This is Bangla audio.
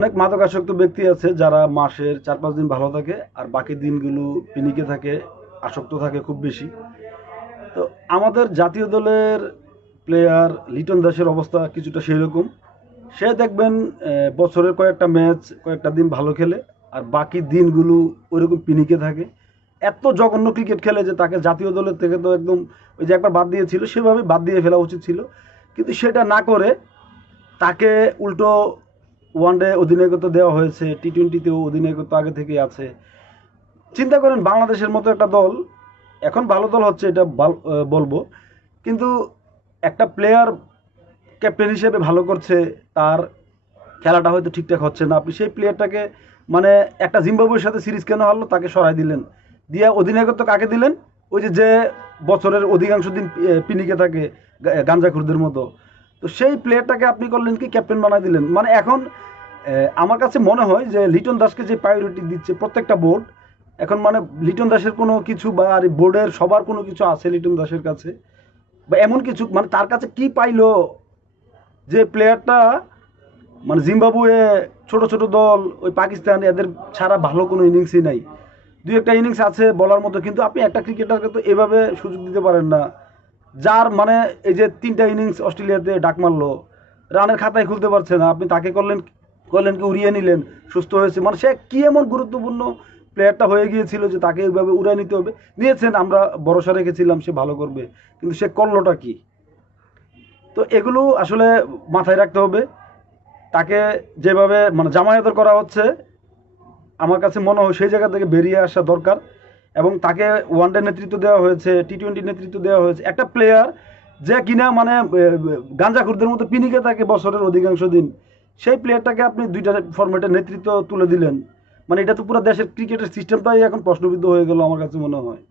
অনেক মাদকাসক্ত ব্যক্তি আছে যারা মাসের ৪-৫ দিন ভালো থাকে আর বাকি দিনগুলো পিনিকে থাকে, আসক্ত থাকে খুব বেশি। তো আমাদের জাতীয় দলের প্লেয়ার লিটন দাসের অবস্থা কিছুটা সেরকম। সে দেখবেন বছরের কয়েকটা ম্যাচ, কয়েকটা দিন ভালো খেলে আর বাকি দিনগুলো ওইরকম পিনিকে থাকে। এত জঘন্য ক্রিকেট খেলে যে তাকে জাতীয় দলের থেকে তো একদম ওই যে একবার বাদ দিয়েছিল সেভাবে বাদ দিয়ে ফেলা উচিত ছিল। কিন্তু সেটা না করে তাকে উল্টো ওয়ানডে অধিনায়কত্ব দেওয়া হয়েছে, টি-টোয়েন্টিতেও অধিনায়কত্ব আগে থেকেই আছে। চিন্তা করেন বাংলাদেশের মতো একটা দল, এখন ভালো দল হচ্ছে এটা বলবো, কিন্তু একটা প্লেয়ার ক্যাপ্টেন হিসেবে ভালো করছে, তার খেলাটা হয়তো ঠিকঠাক হচ্ছে না, আপনি সেই প্লেয়ারটাকে মানে একটা জিম্বাবুয়ের সাথে সিরিজ কেন হারলো তাকে সরাই দিলেন, দিয়ে অধিনায়কত্ব কাকে দিলেন? ওই যে যে বছরের অধিকাংশ দিন পিনিকে থাকে গাঞ্জাখুরদের মতো। তো সেই প্লেয়ারটাকে আপনি করলেন কি ক্যাপ্টেন বানাই দিলেন। মানে এখন আমার কাছে মনে হয় যে লিটন দাসকে যে প্রায়োরিটি দিচ্ছে প্রত্যেকটা বোর্ড, এখন মানে লিটন দাসের কোনো কিছু বা আর বোর্ডের সবার কোনো কিছু আছে লিটন দাসের কাছে, বা এমন কিছু মানে তার কাছে কি পাইলো যে প্লেয়ারটা মানে জিম্বাবুয়ে, ছোট ছোট দল, ওই পাকিস্তান, এদের ছাড়া ভালো কোনো ইনিংসই নাই। দুই একটা ইনিংস আছে বলার মতো, কিন্তু আপনি একটা ক্রিকেটারকে তো এভাবে সুযোগ দিতে পারেন না, যার মানে এই যে ৩টা ইনিংস অস্ট্রেলিয়াতে ডাক মারলো, রানের খাতায় খুলতে পারছে না, আপনি তাকে করলেন করলেন কি উড়িয়ে নিলেন, সুস্থ হয়েছে, মানে সে কি এমন গুরুত্বপূর্ণ প্লেয়ারটা হয়ে গিয়েছিল যে তাকে এইভাবে উড়ায় নিতে হবে? নিয়েছেন, আমরা ভরসা রেখেছিলাম সে ভালো করবে, কিন্তু সে করলোটা কি? তো এগুলো আসলে মাথায় রাখতে হবে। তাকে যেভাবে মানে জামায়াত করা হচ্ছে, আমার কাছে মনে হয় সেই জায়গা থেকে বেরিয়ে আসা দরকার। এবং তাকে ওয়ানডে নেতৃত্ব দেওয়া হয়েছে, টি-টোয়েন্টি নেতৃত্ব দেওয়া হয়েছে, একটা প্লেয়ার যে কিনা মানে গাঞ্জাখুরদের মতো পিনিকে থাকে বছরের অধিকাংশ দিন, সেই প্লেয়ারটাকে আপনি দুইটা ফরম্যাটের নেতৃত্ব তুলে দিলেন। মানে এটা তো পুরো দেশের ক্রিকেটের সিস্টেমটাই এখন প্রশ্নবিদ্ধ হয়ে গেল আমার কাছে মনে হয়।